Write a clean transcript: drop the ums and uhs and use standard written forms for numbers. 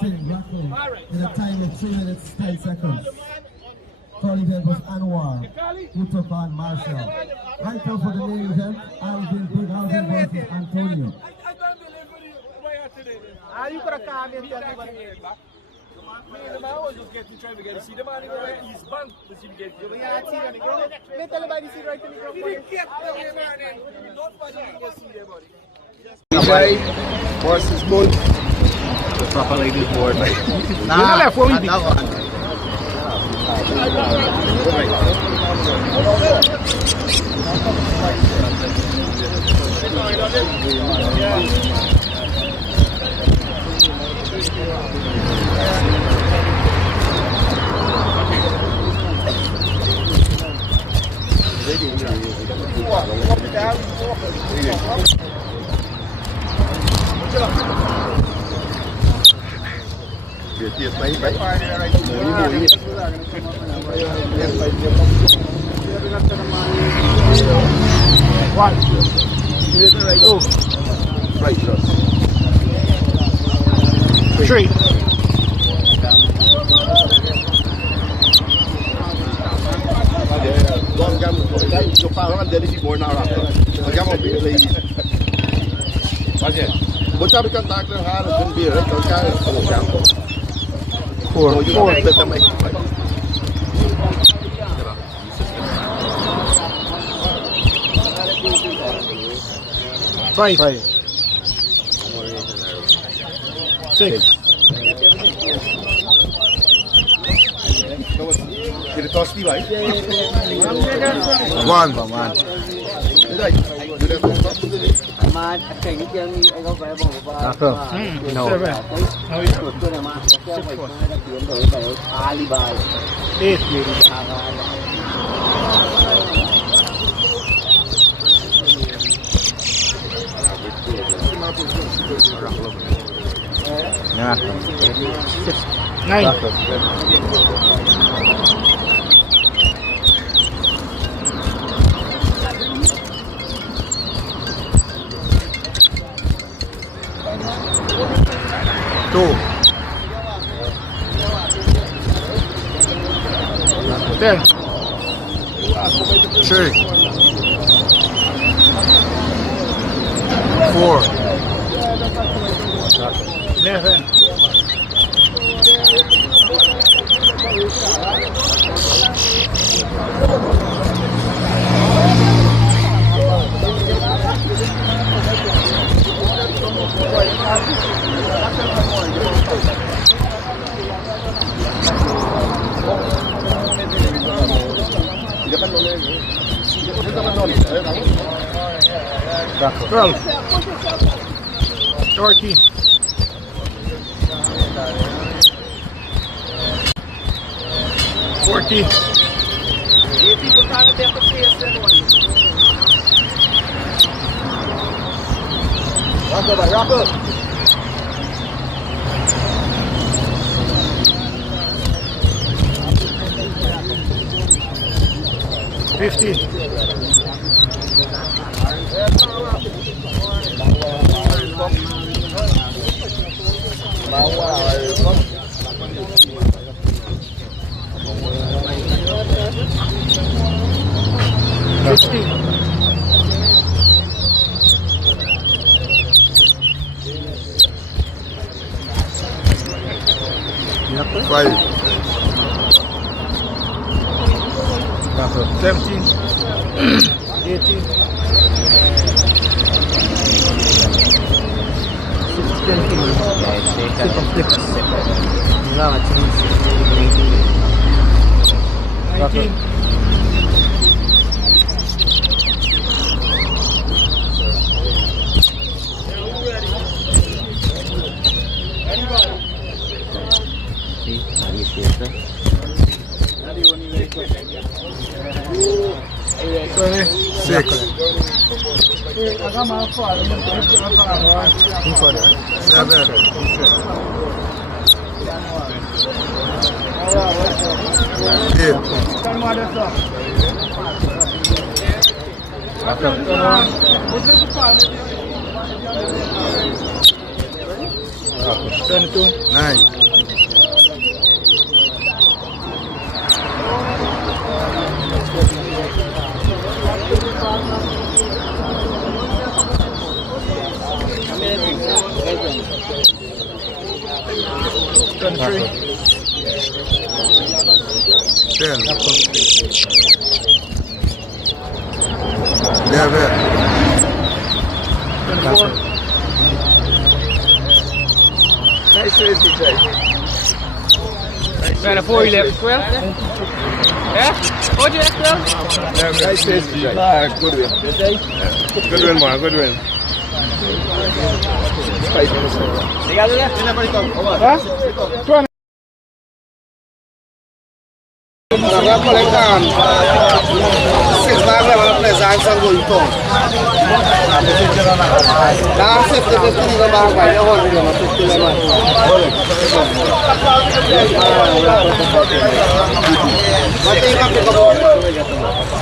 Rocking in a time of 3 minutes 10 seconds. Calling event was Anwar, who took on Marshall. Right now for the main event, Alvin versus Antonio. You could have come and tell me what he is back. The man was just trying to get to see the man in his bank to see get you. Yeah, I see on the ground. Let everybody see right in the ground. He didn't get the way man. Nobody can see there, buddy. VIJAY versus Bull. Proper like this board. Nah, left for me. One, two, three. Four. Five. 6. One. No. 7. 8. 9. 2. 10. 3. 4. 11. 12. 13. 14. 15. 16. 5. 17. 18. 19. 9. 22. 9. Ten. Yeah, man. 24. Nice race, VIJAY. 24, 11, 12. Yeah? What you 12? Yeah, nice race, VIJAY. Good win. Good win, man. Good win. Colectan 6 bag level of presents and going to. Now 50 the bag by the one million 50 lemon. What do you